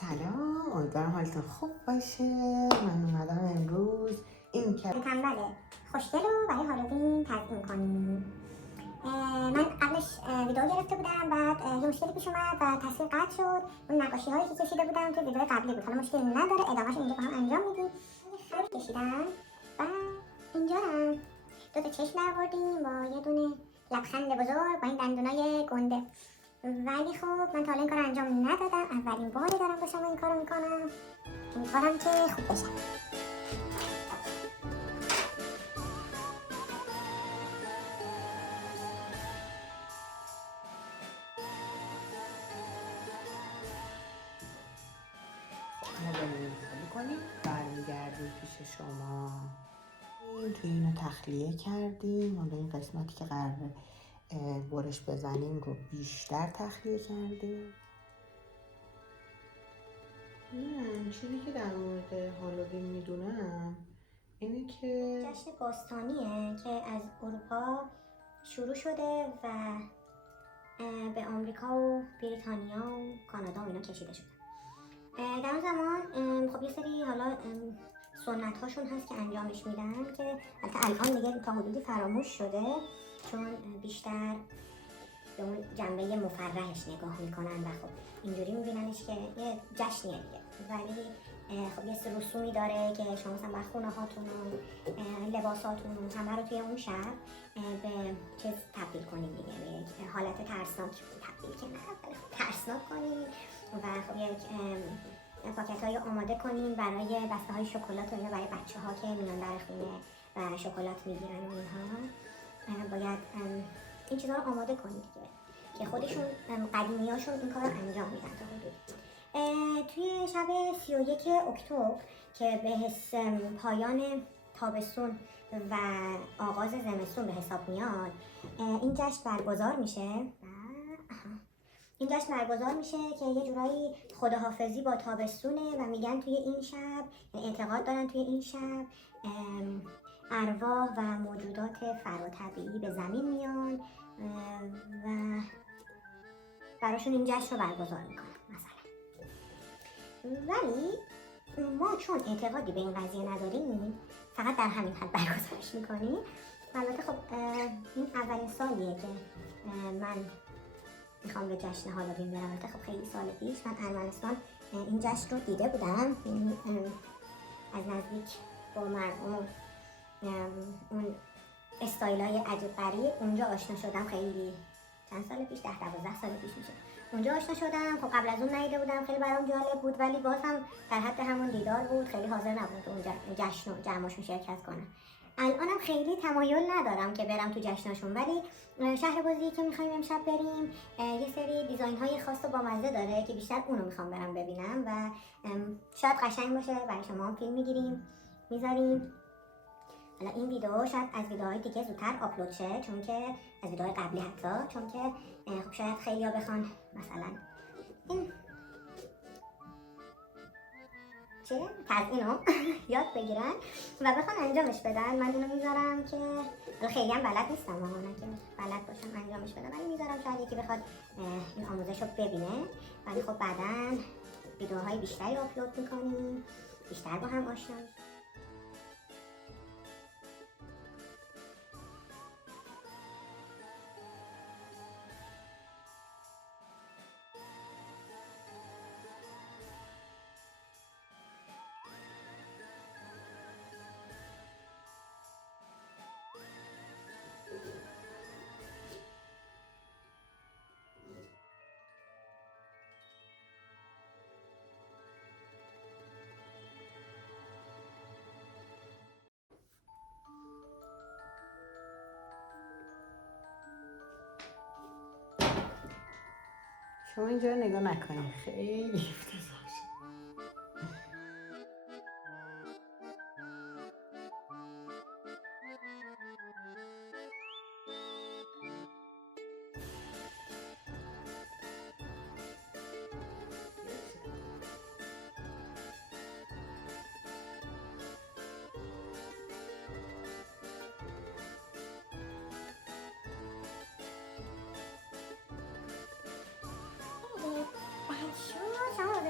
سلام، امیدوارم حالتون خوب باشه. من اومدم امروز این که تنبله خوشگل رو برای هالووین تزیین کنیم. من قبلش ویدیو گرفته بودم، بعد یه مشکلی پیش اومد و تصویر قطع شد. اون نقاشی هایی که کشیده بودم تو ویدیو قبلی بود، حالا مشکلی نداره، ادامهش اینجا با هم انجام میدیم. خط کشیدم و اینجا هم دو تا چشم درآوردیم با یه دونه لبخند بزرگ با این دندونای گنده. ولی خب من تا الان این کارو انجام ندادم، اولین باره دارم با شما این کارو میکنم. امیدوارم که خوب بشه. ما بریم کنیم برمیگردیم پیش شما. توی اینو تخلیه کردیم. حالا این قسمتی که قراره برش بزنیم رو بیشتر تخلیه کردیم. من چیزی که در مورد هالووین میدونم اینه که جشن باستانیه که از اروپا شروع شده و به آمریکا و بریتانیا و کانادا و اینا کشیده شده. در اون زمان خب یه سری حالا سنت هاشون هست که انجامش میدن که البته الان دیگه تا حدودی فراموش شده، چون بیشتر به اون جنبه مفرحش نگاه میکنن و خب اینجوری میبیننش که یه جشنیه دیگه. ولی خب یه سری رسومی داره که شما مثلا با خونه هاتون و لباساتون همه رو توی اون شب به چیز تبدیل کنید دیگه، به یک حالت ترسناک تبدیل که نه ولی خب ترسناک کنید و خب یک پاکت های آماده کنین برای بسته های شکلات و اینا برای بچه ها که میان در خونه و شکلات میگیرن و اینها. باید این چیزها رو آماده کنید دیگه که خودشون قدیمی هاشون این کار رو انجام میدن تا حدود. توی شب 31 اکتبر که به حس پایان تابستون و آغاز زمستون به حساب میاد، این جشن برگزار میشه. این جشن برگزار میشه که یه جورایی خداحافظی با تابستونه و میگن توی این شب، اعتقاد دارن توی این شب ارواح و موجودات فراتبیعی به زمین میان و براشون این جشن رو برگزار میکنن مثلا. ولی ما چون اعتقادی به این قضیه نداریم فقط در همین حد برگزارش میکنیم. البته خب این اولین سالیه که من میخوام به جشن هالووین برم. البته خب خیلی سال پیش من ارمنستان این جشن رو دیده بودم، از نزدیک با مردم اون استایلای عجیب غریب اونجا آشنا شدم. خیلی چند سال پیش، 10-12 سال پیش میشه اونجا آشنا شدم. خب قبل از اون ندیده بودم، خیلی برام جالب بود، ولی باز هم در حد همون دیدار بود. خیلی حاضر نبودم تو اون جشن و جمعشون شرکت کنم. الانم خیلی تمایل ندارم که برم تو جشناشون، ولی شهر بازی که میخوایم امشب بریم یه سری دیزاین های خاص و بامزه داره که بیشتر اونو میخوام برم ببینم و شاید قشنگ باشه. برای شما هم فیلم میگیریم میذاریم. حالا این ویدیو شاید از ویدیوهای دیگه زودتر آپلود شه، چون که از ویدیوهای قبلی حتی، چون که خب شاید خیلیا بخوان مثلا این تزیینو یاد بگیرن و بخوان انجامش بدن. من اینو میذارم که خیلی هم بلد نیستم، نه که بلد باشم انجامش بدم، ولی میذارم شاید یکی بخواد این آموزش رو ببینه. ولی خب بعداً ویدیوهای بیشتری آپلود میکنیم، بیشتر با هم آشنا میشیم. شما اینجا نگاه نکنید، خیلی افتضاح. شما